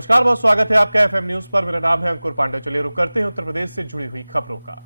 नमस्कार, बहुत स्वागत है आपका एफएम न्यूज पर। मेरा नाम है अंकुर पांडे। चलिए रुक करते हैं उत्तर प्रदेश से जुड़ी हुई खबरों का।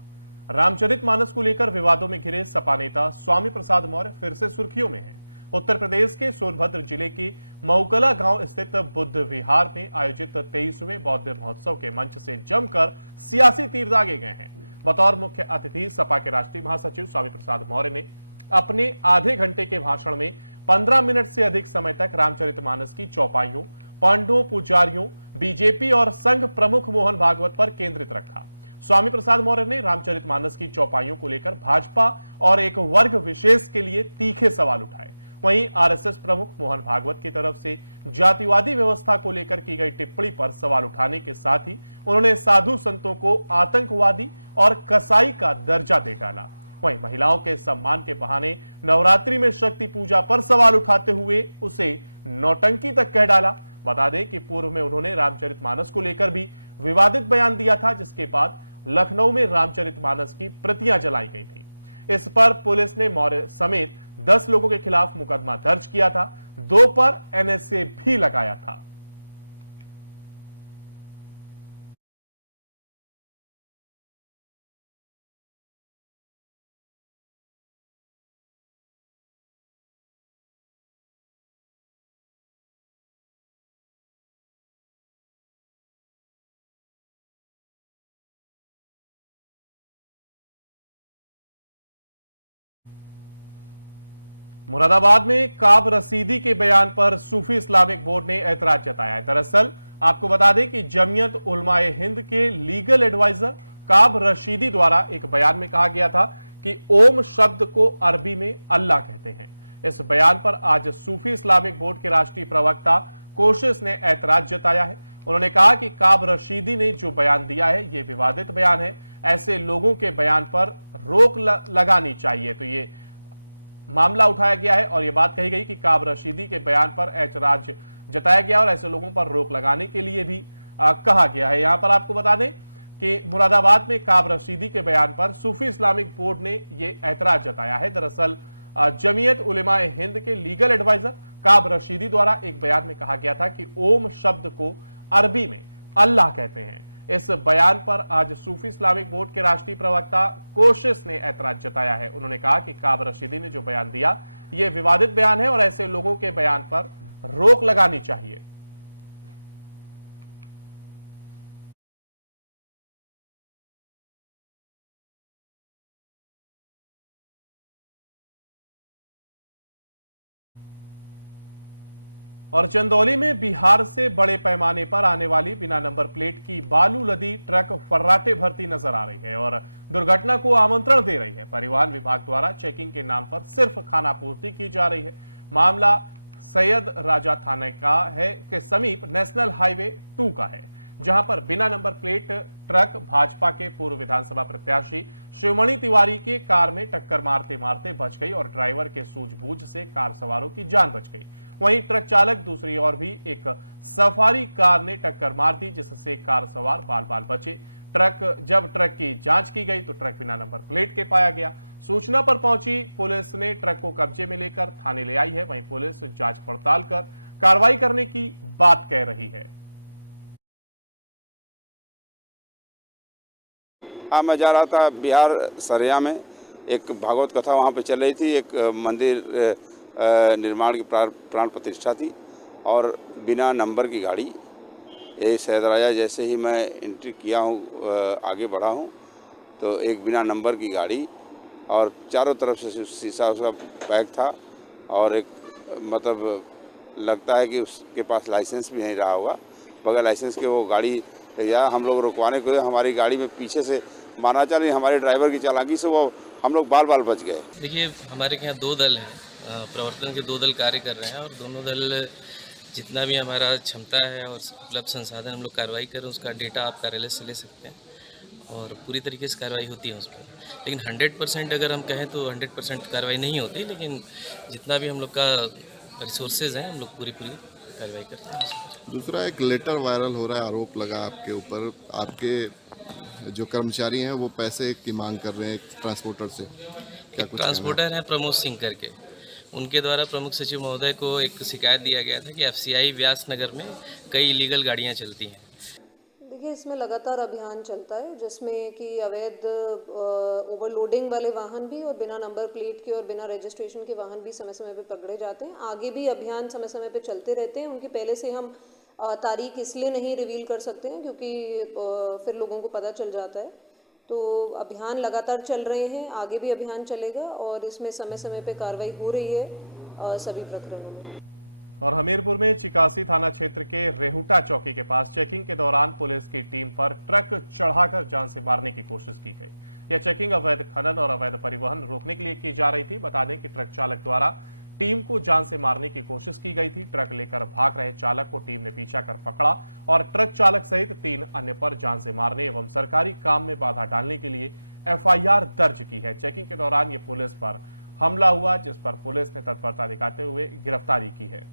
रामचरितमानस को लेकर विवादों में घिरे सपा नेता स्वामी प्रसाद मौर्य फिर से सुर्खियों में हैं। उत्तर प्रदेश के सोनभद्र जिले के मऊकला गांव स्थित बुद्ध विहार में आयोजित 23वें बौद्ध महोत्सव के मंच से जमकर सियासी तीर दागे गए हैं। बतौर मुख्य अतिथि सपा के राष्ट्रीय महासचिव स्वामी प्रसाद मौर्य ने अपने आधे घंटे के भाषण में 15 मिनट से अधिक समय तक रामचरितमानस की चौपाइयों, पांडवों, पुजारियों, बीजेपी और संघ प्रमुख मोहन भागवत पर केंद्रित रखा। स्वामी प्रसाद मौर्य ने रामचरितमानस की चौपाइयों को लेकर भाजपा और एक वर्ग विशेष के लिए तीखे सवाल उठाए। वहीं आरएसएस प्रमुख मोहन भागवत की तरफ से जातिवादी व्यवस्था को लेकर की गई टिप्पणी पर सवाल उठाने के साथ ही उन्होंने साधु संतों को आतंकवादी और कसाई का दर्जा दे डाला। वहीं महिलाओं के सम्मान के बहाने नवरात्रि में शक्ति पूजा पर सवाल उठाते हुए उसे नौटंकी तक कह डाला। बता दें कि पूर्व में उन्होंने रामचरितमानस को लेकर भी विवादित बयान दिया था, जिसके बाद लखनऊ में रामचरितमानस की प्रतियां जलाई गई थी। इस पर पुलिस ने मौर्य समेत 10 लोगों के खिलाफ मुकदमा दर्ज किया था। 2 पर एनएसए भी लगाया था। मुरादाबाद में काब रशीदी के बयान पर सूफी इस्लामिक बोर्ड ने ऐतराज जताया है। दरअसल आपको बता दें कि जमीयत उलमाए हिंद के लीगल एडवाइजर काब रशीदी द्वारा एक बयान में कहा गया था कि ओम शब्द को अरबी में अल्लाह कहते हैं। इस बयान पर आज सूफी इस्लामिक बोर्ड के राष्ट्रीय प्रवक्ता कोशिश ने ऐतराज जताया है। उन्होंने कहा कि काब रशीदी ने जो बयान दिया है ये विवादित बयान है। ऐसे लोगों के बयान पर रोक लगानी चाहिए। तो ये मामला उठाया गया है और यह बात कही गई कि काब रशीदी के बयान पर ऐतराज जताया गया और ऐसे लोगों पर रोक लगाने के लिए भी कहा गया है। यहां पर आपको बता दें कि मुरादाबाद में काब रशीदी के बयान पर सूफी इस्लामिक बोर्ड ने यह ऐतराज जताया है। दरअसल जमीयत उलेमाए हिंद के लीगल एडवाइजर काब रशीदी द्वारा एक बयान में कहा गया था कि ओम शब्द को अरबी में अल्लाह कहते हैं। इस बयान पर आज सूफी इस्लामिक बोर्ड के राष्ट्रीय प्रवक्ता कोशिश ने ऐतराज जताया है। उन्होंने कहा कि काब रशीदी ने जो बयान दिया यह विवादित बयान है और ऐसे लोगों के बयान पर रोक लगानी चाहिए। और चंदौली में बिहार से बड़े पैमाने पर आने वाली बिना नंबर प्लेट की बालू लदी ट्रक फर्राटे भरती नजर आ रही है और दुर्घटना को आमंत्रण दे रही है। परिवहन विभाग द्वारा चेकिंग के नाम पर सिर्फ खानापूर्ति की जा रही है। मामला सैयद राजा थाने का है के समीप नेशनल हाईवे 2 का है, जहां पर बिना नंबर प्लेट ट्रक भाजपा के पूर्व विधानसभा प्रत्याशी शिवमणि तिवारी के कार में टक्कर मारते मारते बच गई और ड्राइवर के सूझबूझ से कार सवारों की जान बच गई। वहीं ट्रक चालक दूसरी ओर भी एक सफारी कार ने टक्कर मार दी, जिससे कार सवार बाल बाल बचे। जब ट्रक की जांच की गई तो ट्रक बिना नंबर प्लेट के पाया गया। सूचना पर पहुंची पुलिस ने ट्रक को कब्जे में लेकर थाने ले आई है। वहीं पुलिस जांच पड़ताल कर कार्रवाई करने की बात कह रही है। हाँ, मैं जा रहा था बिहार सरिया में, एक भागवत कथा वहाँ पे चल रही थी। एक मंदिर निर्माण की प्राण प्रतिष्ठा थी और बिना नंबर की गाड़ी, ये सैयद राजा जैसे ही मैं एंट्री किया हूँ, आगे बढ़ा हूँ तो एक बिना नंबर की गाड़ी और चारों तरफ से शीशा उसका पैक था और एक मतलब लगता है कि उसके पास लाइसेंस भी नहीं रहा होगा। बगैर लाइसेंस के वो गाड़ी या हम लोग रुकवाने को, हमारी गाड़ी में पीछे से माना चले हमारे ड्राइवर की चालाकी से वो हम लोग बाल बाल बच गए। देखिए, हमारे यहाँ 2 दल हैं, प्रवर्तन के 2 दल कार्य कर रहे हैं और दोनों दल जितना भी हमारा क्षमता है और उपलब्ध संसाधन हम लोग कार्रवाई करें, उसका डेटा आप कार्यालय से ले सकते हैं और पूरी तरीके से कार्रवाई होती है उस पर। लेकिन 100% अगर हम कहें तो 100% कार्रवाई नहीं होती, लेकिन जितना भी हम लोग का रिसोर्सेज हैं हम लोग पूरी कार्रवाई करते हैं। दूसरा एक लेटर वायरल हो रहा है, आरोप लगा आपके ऊपर, आपके जो कर्मचारी हैं वो पैसे की मांग कर रहे हैं ट्रांसपोर्टर से, क्या कुछ ट्रांसपोर्टर हैं प्रमोद सिंह करके, उनके द्वारा प्रमुख सचिव महोदय को एक शिकायत दिया गया था कि FCI व्यास नगर में कई इलीगल गाड़ियाँ चलती हैं। देखिए, इसमें लगातार अभियान चलता है जिसमें कि अवैध ओवरलोडिंग वाले वाहन भी और बिना नंबर प्लेट के और बिना रजिस्ट्रेशन के वाहन भी समय समय पे पकड़े जाते हैं। आगे भी अभियान समय समय पे चलते रहते हैं। उनकी पहले से हम तारीख इसलिए नहीं रिवील कर सकते हैं क्योंकि फिर लोगों को पता चल जाता है। तो अभियान लगातार चल रहे हैं, आगे भी अभियान चलेगा और इसमें समय समय पे कार्रवाई हो रही है सभी प्रकरणों में। और हमीरपुर में चिकासी थाना क्षेत्र के रेहुटा चौकी के पास चेकिंग के दौरान पुलिस की टीम पर ट्रक चढ़ाकर जान से मारने की कोशिश की गई। यह चेकिंग अवैध खनन और अवैध परिवहन रोकने के लिए की जा रही थी। बता दें कि ट्रक चालक द्वारा टीम को जान से मारने की कोशिश की गई थी। ट्रक लेकर भाग रहे चालक को टीम ने पीछा कर पकड़ा और ट्रक चालक सहित 3 अन्य पर जान से मारने एवं सरकारी काम में बाधा डालने के लिए FIR दर्ज की है। चेकिंग के दौरान ये पुलिस पर हमला हुआ, जिस पर पुलिस ने तत्परता दिखाते हुए गिरफ्तारी की है।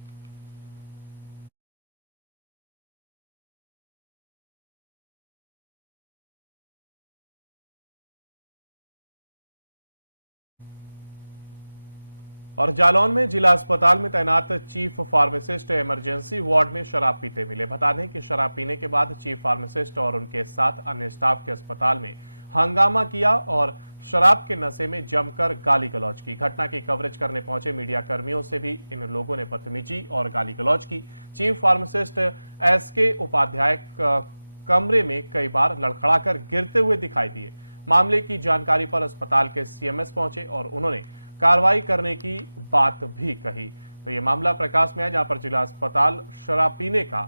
और जालौन में जिला अस्पताल में तैनात चीफ फार्मासिस्ट इमरजेंसी वार्ड में शराब पीते मिले। बता दें कि शराब पीने के बाद चीफ फार्मासिस्ट और उनके साथ अन्य स्टाफ के अस्पताल में हंगामा किया और शराब के नशे में जमकर गाली गलौज की। घटना की कवरेज करने पहुंचे मीडिया कर्मियों से भी इन लोगों ने बदतमीजी और गाली गलौज की। चीफ फार्मासिस्ट SK उपाध्याय कमरे में कई बार लड़खड़ाकर गिरते हुए दिखाई दिए। मामले की जानकारी पर अस्पताल के CMS पहुंचे और उन्होंने कार्रवाई करने की बात भी कही। तो ये मामला प्रकाश में है, जहां पर जिला अस्पताल शराब पीने का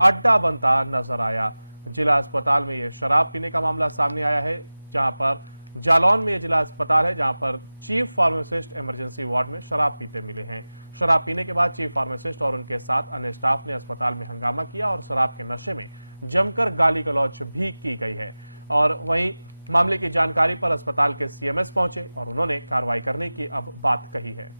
अड्डा बनता नजर आया। जिला अस्पताल में ये शराब पीने का मामला सामने आया है, जहां पर जालौन में ये जिला अस्पताल है, जहां पर चीफ फार्मासिस्ट इमरजेंसी वार्ड में शराब पीते मिले हैं। शराब पीने के बाद चीफ फार्मासिस्ट और उनके साथ अन्य स्टाफ ने अस्पताल में हंगामा किया और शराब के नशे में जमकर गाली गलौज भी की गई है। और वहीं मामले की जानकारी पर अस्पताल के CMS पहुंचे और उन्होंने कार्रवाई करने की अब बात कही है।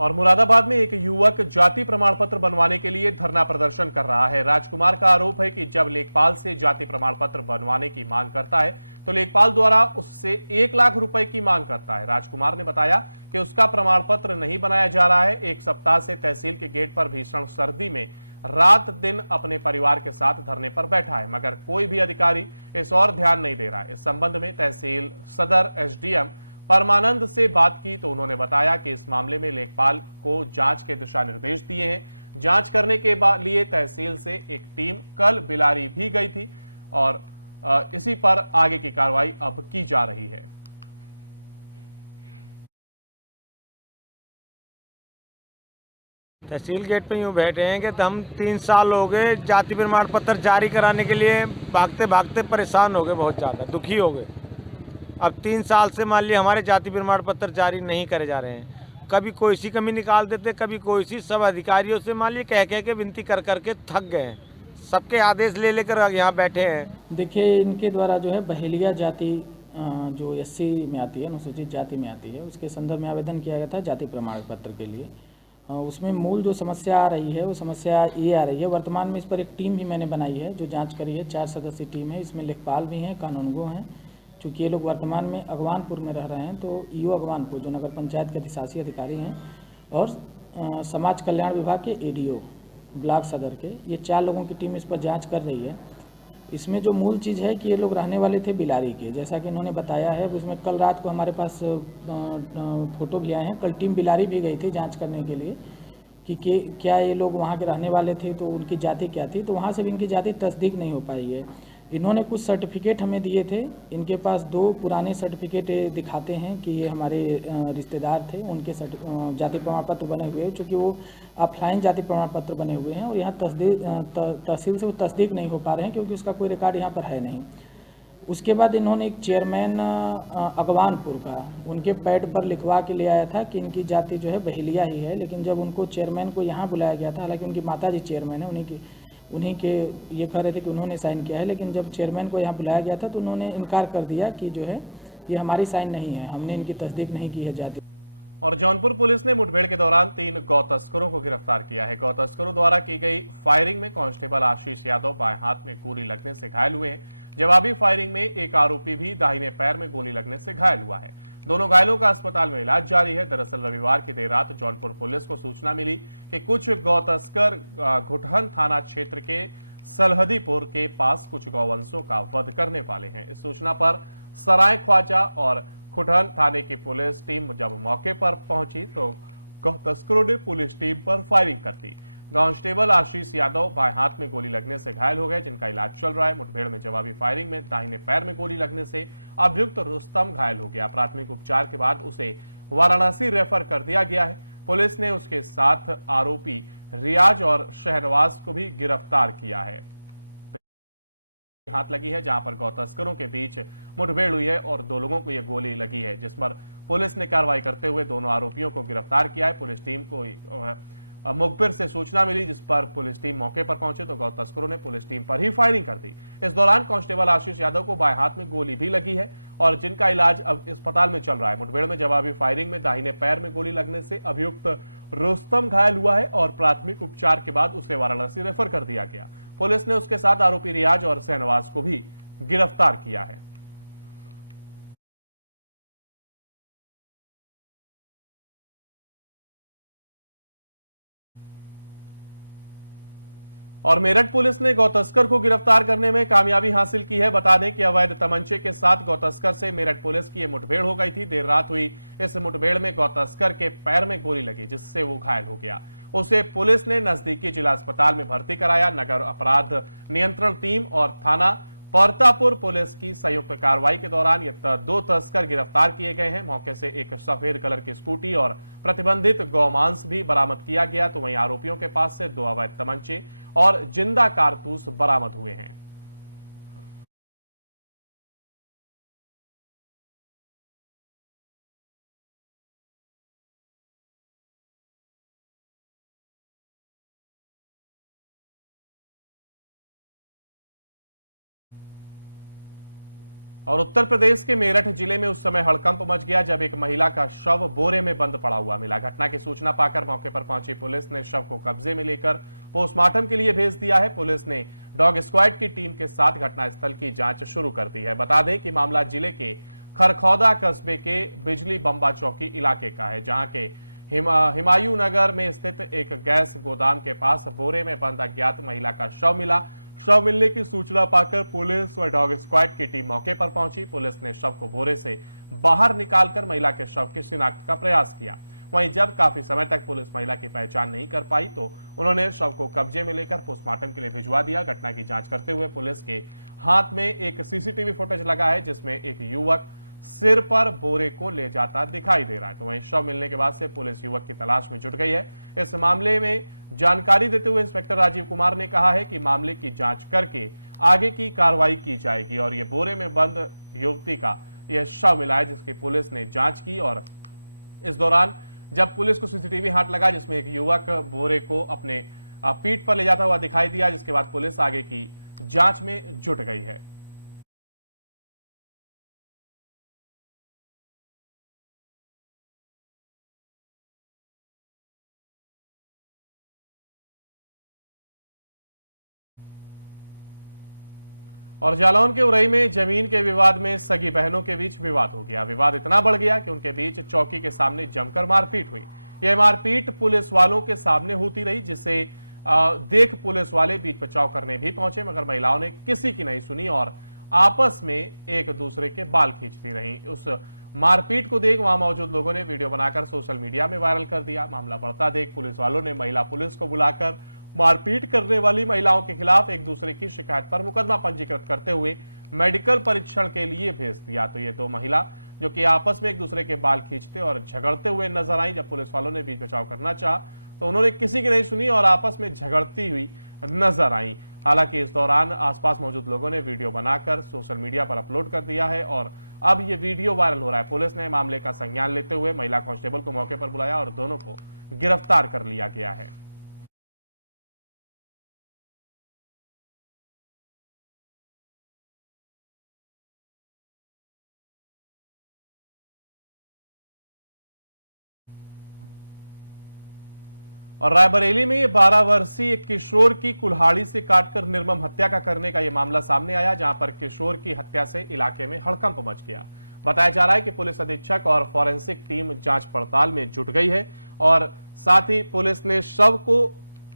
और मुरादाबाद में एक युवक जाति प्रमाण पत्र बनवाने के लिए धरना प्रदर्शन कर रहा है। राजकुमार का आरोप है कि जब लेखपाल से जाति प्रमाण पत्र बनवाने की मांग करता है तो लेखपाल द्वारा उससे 1 लाख रुपए की मांग करता है। राजकुमार ने बताया कि उसका प्रमाण पत्र नहीं बनाया जा रहा है। 1 सप्ताह से तहसील के गेट पर भीषण सर्दी में रात दिन अपने परिवार के साथ धरने पर बैठा है, मगर कोई भी अधिकारी इस ओर ध्यान नहीं दे रहा है। इस संबंध में तहसील सदर SDM परमानंद से बात की तो उन्होंने बताया कि इस मामले में लेखपाल को जांच के दिशा निर्देश दिए हैं। जांच करने के लिए तहसील से एक टीम कल बिलारी भी गई थी और इसी पर आगे की कार्रवाई अब की जा रही है। तहसील गेट पे यूँ बैठे हैं कि हम 3 साल हो गए जाति प्रमाण पत्र जारी कराने के लिए भागते भागते परेशान हो गए, बहुत ज़्यादा दुखी हो गए। अब 3 साल से मान लीजिए हमारे जाति प्रमाण पत्र जारी नहीं करे जा रहे हैं। कभी कोई सी कमी निकाल देते, कभी कोई सी। सब अधिकारियों से मान लीजिए कह के विनती कर करके थक गए हैं। सबके आदेश ले लेकर यहाँ बैठे हैं। देखिए, इनके द्वारा जो है बहेलिया जाति जो SC में आती है, अनुसूचित जाति में आती है, उसके संदर्भ में आवेदन किया गया था जाति प्रमाण पत्र के लिए। उसमें मूल जो समस्या आ रही है वो समस्या ये आ रही है, वर्तमान में इस पर एक टीम भी मैंने बनाई है जो जांच करी है। 4 सदस्यीय टीम है, इसमें लेखपाल भी हैं, कानूनगो हैं। चूँकि ये लोग वर्तमान में अगवानपुर में रह रहे हैं तो EO अगवानपुर जो नगर पंचायत के अधिशासी अधिकारी हैं और समाज कल्याण विभाग के ADO ब्लॉक सदर के, ये 4 लोगों की टीम इस पर जांच कर रही है। इसमें जो मूल चीज़ है कि ये लोग रहने वाले थे बिलारी के, जैसा कि इन्होंने बताया है। उसमें कल रात को हमारे पास फ़ोटो भी आए हैं। कल टीम बिलारी भी गई थी जांच करने के लिए कि क्या ये लोग वहाँ के रहने वाले थे, तो उनकी जाति क्या थी। तो वहाँ से भी इनकी जाति तस्दीक नहीं हो पाई है। इन्होंने कुछ सर्टिफिकेट हमें दिए थे। इनके पास 2 पुराने सर्टिफिकेट दिखाते हैं कि ये हमारे रिश्तेदार थे, उनके जाति प्रमाण पत्र बने हुए हैं। चूँकि वो ऑफलाइन जाति प्रमाण पत्र बने हुए हैं और यहाँ तहसील से वो तस्दीक नहीं हो पा रहे हैं क्योंकि उसका कोई रिकॉर्ड यहाँ पर है नहीं। उसके बाद इन्होंने एक चेयरमैन अगवानपुर का उनके पैड पर लिखवा के ले आया था कि इनकी जाति जो है बहेलिया ही है। लेकिन जब उनको चेयरमैन को यहाँ बुलाया गया था, हालांकि उनकी माताजी चेयरमैन है, उन्हीं के ये कह रहे थे कि उन्होंने साइन किया है, लेकिन जब चेयरमैन को यहाँ बुलाया गया था तो उन्होंने इनकार कर दिया कि जो है ये हमारी साइन नहीं है, हमने इनकी तस्दीक नहीं की है जाति। और जौनपुर पुलिस ने मुठभेड़ के दौरान 3 गौ तस्करों को गिरफ्तार किया है। गौ तस्करों द्वारा की गई फायरिंग में कांस्टेबल आशीष यादव बाएं हाथ में गोली लगने से घायल हुए हैं। जवाबी फायरिंग में एक आरोपी भी दाहिने पैर में गोली लगने से घायल हुआ है। दोनों घायलों का अस्पताल में इलाज जारी है। दरअसल रविवार की देर रात जौनपुर पुलिस को सूचना मिली कि कुछ गौ तस्कर घुटहन थाना क्षेत्र के सलहदीपुर के पास कुछ गौवंशों का वध करने वाले हैं। इस सूचना पर सराय ख्वाजा और खुटहन थाने की पुलिस टीम जब मौके पर पहुंची तो गौ तस्करों ने पुलिस टीम पर फायरिंग कर दी। कांस्टेबल आशीष यादव बाएं हाथ में गोली लगने से घायल हो गए, जिनका इलाज चल रहा है। मुठभेड़ में जवाबी फायरिंग में दाहिने पैर में गोली लगने से अभियुक्त रुस्तम घायल हो गया। प्राथमिक उपचार के बाद उसे वाराणसी रेफर कर दिया गया है। पुलिस ने उसके साथ आरोपी रियाज और शहनवाज को भी गिरफ्तार किया है। हाथ लगी है जहां पर गौ तस्करों के बीच मुठभेड़ हुई है और 2 लोगों को यह गोली लगी है, जिस पर पुलिस ने कार्रवाई करते हुए दोनों आरोपियों को गिरफ्तार किया है। पुलिस टीम को मुखबिर से सूचना मिली, जिस पर पुलिस टीम मौके पर पहुंचे तो गौ तस्करों ने पुलिस टीम पर ही फायरिंग कर दी। इस दौरान कांस्टेबल आशीष यादव को बाएं हाथ में गोली भी लगी है और जिनका इलाज अब अस्पताल में चल रहा है। मुठभेड़ में जवाबी फायरिंग में दाहिने पैर में गोली लगने से अभियुक्त रुस्तम घायल हुआ है और प्राथमिक उपचार के बाद उसे वाराणसी रेफर कर दिया गया। पुलिस ने उसके साथ आरोपी रियाज और शहनवाज को भी गिरफ्तार किया है। और मेरठ पुलिस ने गौ तस्कर को गिरफ्तार करने में कामयाबी हासिल की है। बता दें कि अवैध तमंचे के साथ गौ तस्कर से मेरठ पुलिस की यह मुठभेड़ हो गई थी। देर रात हुई इस मुठभेड़ में गौ तस्कर के पैर में गोली लगी, जिससे वो घायल हो गया। उसे पुलिस ने नजदीकी जिला अस्पताल में भर्ती कराया। नगर अपराध नियंत्रण टीम और थाना परतापुर पुलिस की संयुक्त कार्रवाई के दौरान ये 2 तस्कर गिरफ्तार किए गए हैं। मौके से एक सफेद कलर की स्कूटी और प्रतिबंधित गौमांस भी बरामद किया गया। तो वहीं आरोपियों के पास से 2 अवैध तमंचे और जिंदा कारतूस बरामद हुए हैं। और उत्तर प्रदेश के मेरठ जिले में उस समय हड़कंप मच गया जब एक महिला का शव बोरे में बंद पड़ा हुआ मिला। घटना की सूचना पाकर मौके पर पहुंची पुलिस ने शव को कब्जे में लेकर पोस्टमार्टम के लिए भेज दिया है। पुलिस ने डॉग स्क्वाड की टीम के साथ घटनास्थल की जांच शुरू कर दी है। बता दें कि मामला जिले के खरखौदा कस्बे के बिजली बम्बा चौकी इलाके का है, जहां के हिमायू नगर में स्थित एक गैस गोदाम के पास बोरे में बंद अज्ञात महिला का शव मिला। शव मिलने की सूचना पाकर पुलिस व डॉग स्क्वाड की टीम मौके पर पहुंची। पुलिस ने शव को बोरे से बाहर निकालकर महिला के शव की शिनाख्त का प्रयास किया। वहीं जब काफी समय तक पुलिस महिला की पहचान नहीं कर पाई तो उन्होंने शव को कब्जे में लेकर पोस्टमार्टम के लिए भिजवा दिया। घटना की जांच करते हुए पुलिस के हाथ में एक सीसीटीवी फुटेज लगा है, जिसमें एक युवक सिर पर बोरे को ले जाता दिखाई दे रहा है। तो वहीं शव मिलने के बाद से पुलिस युवक की तलाश में जुट गई है। इस मामले में जानकारी देते हुए इंस्पेक्टर राजीव कुमार ने कहा है कि मामले की जांच करके आगे की कार्रवाई की जाएगी और ये बोरे में बंद युवती का यह शव मिला है, जिसकी पुलिस ने जांच की। और इस दौरान जब पुलिस को सीसीटीवी हाथ लगा जिसमें एक युवक बोरे को अपने पीठ पर ले जाता हुआ दिखाई दिया, जिसके बाद पुलिस आगे की जांच में जुट गई है। और जालौन के उरई में जमीन के विवाद में सगी बहनों के बीच विवाद हो गया। विवाद इतना बढ़ गया कि उनके बीच चौकी के सामने जमकर मारपीट हुई। यह मारपीट पुलिस वालों के सामने होती रही, जिसे देख पुलिस वाले बीच बचाव करने भी पहुंचे, मगर महिलाओं ने किसी की नहीं सुनी और आपस में एक दूसरे के बाल खींचती रही। उस मारपीट को देख वहां मौजूद लोगों ने वीडियो बनाकर सोशल मीडिया में वायरल कर दिया। मामला बढ़ता देख पुलिस वालों ने महिला पुलिस को बुलाकर मारपीट करने वाली महिलाओं के खिलाफ एक दूसरे की शिकायत पर मुकदमा पंजीकृत करते हुए मेडिकल परीक्षण के लिए भेज दिया। तो ये 2 महिला जो कि आपस में एक दूसरे के बाल खींचते और झगड़ते हुए नजर आई। जब पुलिस वालों ने बीच बचाव करना चाहा तो उन्होंने किसी की नहीं सुनी और आपस में झगड़ती हुई नजर आई। हालांकि इस दौरान आसपास मौजूद लोगों ने वीडियो बनाकर सोशल मीडिया पर अपलोड कर दिया है और अब ये वीडियो वायरल हो रहा है। पुलिस ने मामले का संज्ञान लेते हुए महिला कांस्टेबल को मौके पर बुलाया और दोनों को गिरफ्तार कर लिया गया है। और रायबरेली में ये 12 वर्षीय एक किशोर की कुल्हाड़ी से काटकर निर्मम हत्या करने का ये मामला सामने आया, जहां पर किशोर की हत्या से इलाके में हड़कंप मच गया। बताया जा रहा है कि पुलिस अधीक्षक और फॉरेंसिक टीम जांच पड़ताल में जुट गई है और साथ ही पुलिस ने शव को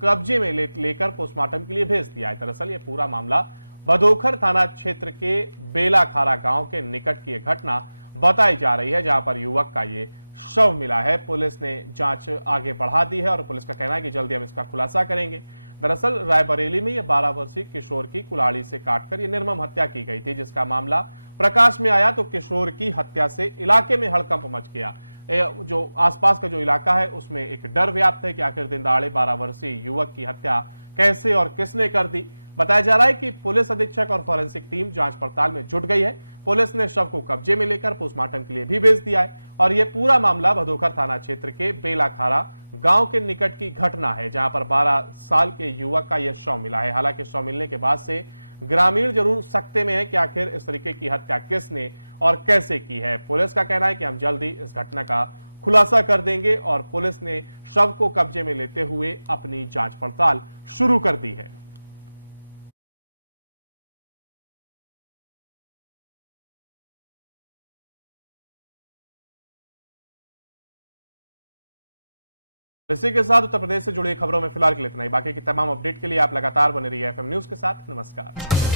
कब्जे में लेकर पोस्टमार्टम के लिए भेज दिया है। दरअसल ये पूरा मामला भदोखर थाना क्षेत्र के बेलाखारा गांव के निकट की घटना बताई जा रही है, जहां पर युवक का ये शव मिला है। पुलिस ने जांच आगे बढ़ा दी है और पुलिस का कहना है कि जल्दी हम इसका खुलासा करेंगे। दरअसल रायबरेली में ये 12 वर्षीय किशोर की कुल्हाड़ी से काटकर ये निर्मम हत्या की गई थी, जिसका मामला प्रकाश में आया तो किशोर की हत्या से इलाके में हड़कंप मच गया। जो आसपास का जो इलाका है उसमें एक डर व्याप्त है कि आखिर दिन दहाड़े 12 वर्षीय युवक की हत्या कैसे और किसने कर दी। बताया जा रहा है कि पुलिस अधीक्षक और फॉरेंसिक टीम जांच पड़ताल में जुट गई है। पुलिस ने शव को कब्जे में लेकर पोस्टमार्टम के लिए भी भेज दिया है और यह पूरा मामला भदोखर थाना क्षेत्र के बेलाखारा गांव के निकट की घटना है, जहां पर 12 साल के युवक का यह शव मिला है। हालांकि शव मिलने के बाद से ग्रामीण जरूर सकते में है कि आखिर इस तरीके की हत्या किसने और कैसे की है। पुलिस का कहना है कि हम जल्दी इस घटना का खुलासा कर देंगे और पुलिस ने शव को कब्जे में लेते हुए अपनी जांच पड़ताल शुरू कर दी है। इसी के साथ उत्तर प्रदेश से जुड़ी खबरों में फिलहाल के लिए इतना ही। बाकी की तमाम अपडेट के लिए आप लगातार बने रहिए एफएम न्यूज के साथ। नमस्कार।